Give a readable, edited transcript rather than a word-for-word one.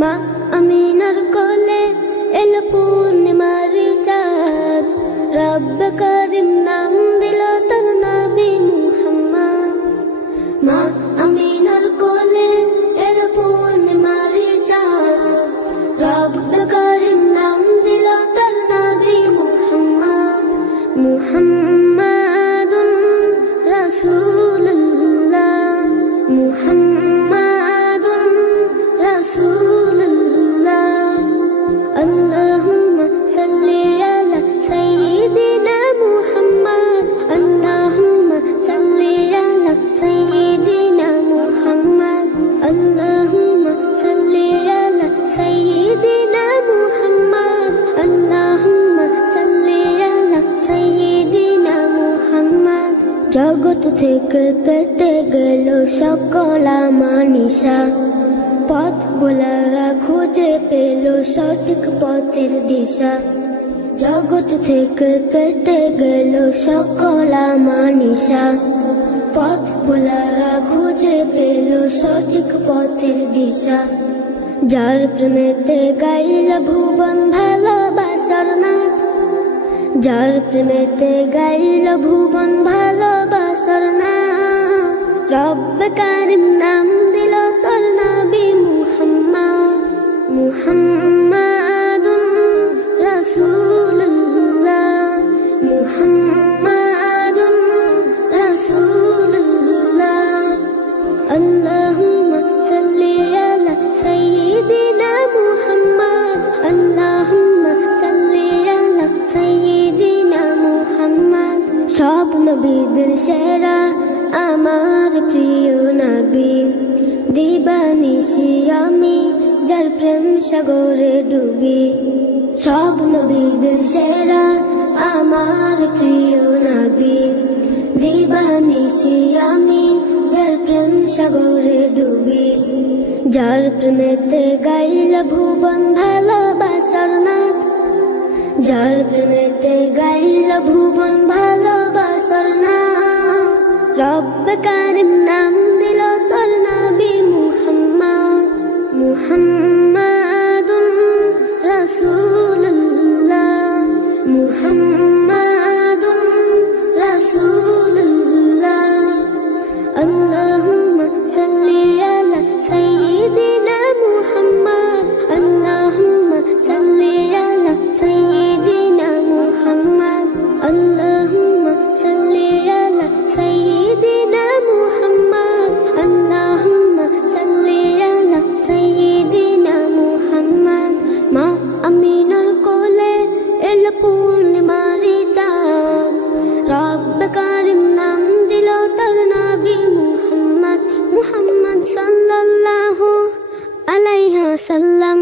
মা আমিনার কোলে এলো পূর্ণিমার চাঁদ, রব্বে করিম নাম দিল তার নবী মুহাম্মদ। মা আমিনার কোলে এলো পূর্ণিমার চাঁদ, রব্বে করিম নাম দিল তার নবী মুহাম্মদ। মুহাম্মাদুন রাসূলুল্লাহ, মুহাম্মাদুন রাসূলুল্লাহ। আল্লাহুম্মা সাল্লি আলা সাইয়্যিদিনা মুহাম্মদ, আল্লাহুম্মা সাল্লি আলা সাইয়্যিদিনা মুহাম্মদ, আল্লাহুম্মা সাল্লি আলা সাইয়্যিদিনা মুহাম্মদ, আল্লাহুম্মা সাল্লি আলা সাইয়্যিদিনা মুহাম্মদ। জগৎ থেকে কেটে গেল সকল আমানিশা, পথ ভোলারা খুঁজে পেল সঠিক পথের দিশা। জগৎ থেকে কেটে গেল সকল আমানিশা, পথ ভোলারা খুঁজে পেল সঠিক পথের দিশা। যার প্রেমেতে গাইল ভুবন ভালোবাসার নাথ, যার প্রেমেতে গাইল ভুবন ভালোবাসার নাথ, রব্বে কারিম নাম দিল তার নবী মুহাম্মদ। মুহাম্মাদুন রাসূলুল্লাহ, মুহাম্মাদুন রাসূলুল্লাহ। আল্লাহুম্মা সাল্লি আলা সাইয়্যিদিনা মুহাম্মদ, আল্লাহুম্মা সাল্লি আলা সাইয়্যিদিনা মুহাম্মদ। সব নবীদের সেরা আমার প্রিয় নবী, দিবানিশি আমি যার প্রেম সাগরে ডুবি। সব নবীদের সেরা আমার প্রিয় নবী, দিবানিশি আমি যার প্রেম সাগরে ডুবি। যার প্রেমেতে গাইল ভুবন ভালোবাসার নাথ, যার প্রেমেতে গাইল ভুবন ভালোবাসার নাথ, রব্বে কারিম নাম দিল তার নবী মুহাম্মদ। মুহাম্মাদুন রাসূলুল্লাহ, মুহাম্মাদুন রাসূলুল্লাহ। আল্লাহুম্মা সাল্লি আলা সাইয়্যিদিনা মুহাম্মদ, আল্লাহুম্মা সাল্লি আলা সাইয়্যিদিনা মুহাম্মদ, আল্লাহুম্মা সাল্লি আলা সাইয়্যিদিনা মুহাম্মদ, আল্লাহুম্মা সাল্লি আলা সাইয়্যিদিনা মুহাম্মদ। মা আমিনার কোলে এলো পূর্ণিমার চাঁদ, রব্বে কারিম নাম দিল তার নবী মুহাম্মদ। মুহাম্মদ সাল্লাল্লাহু আলাইহি ওয়াসাল্লাম।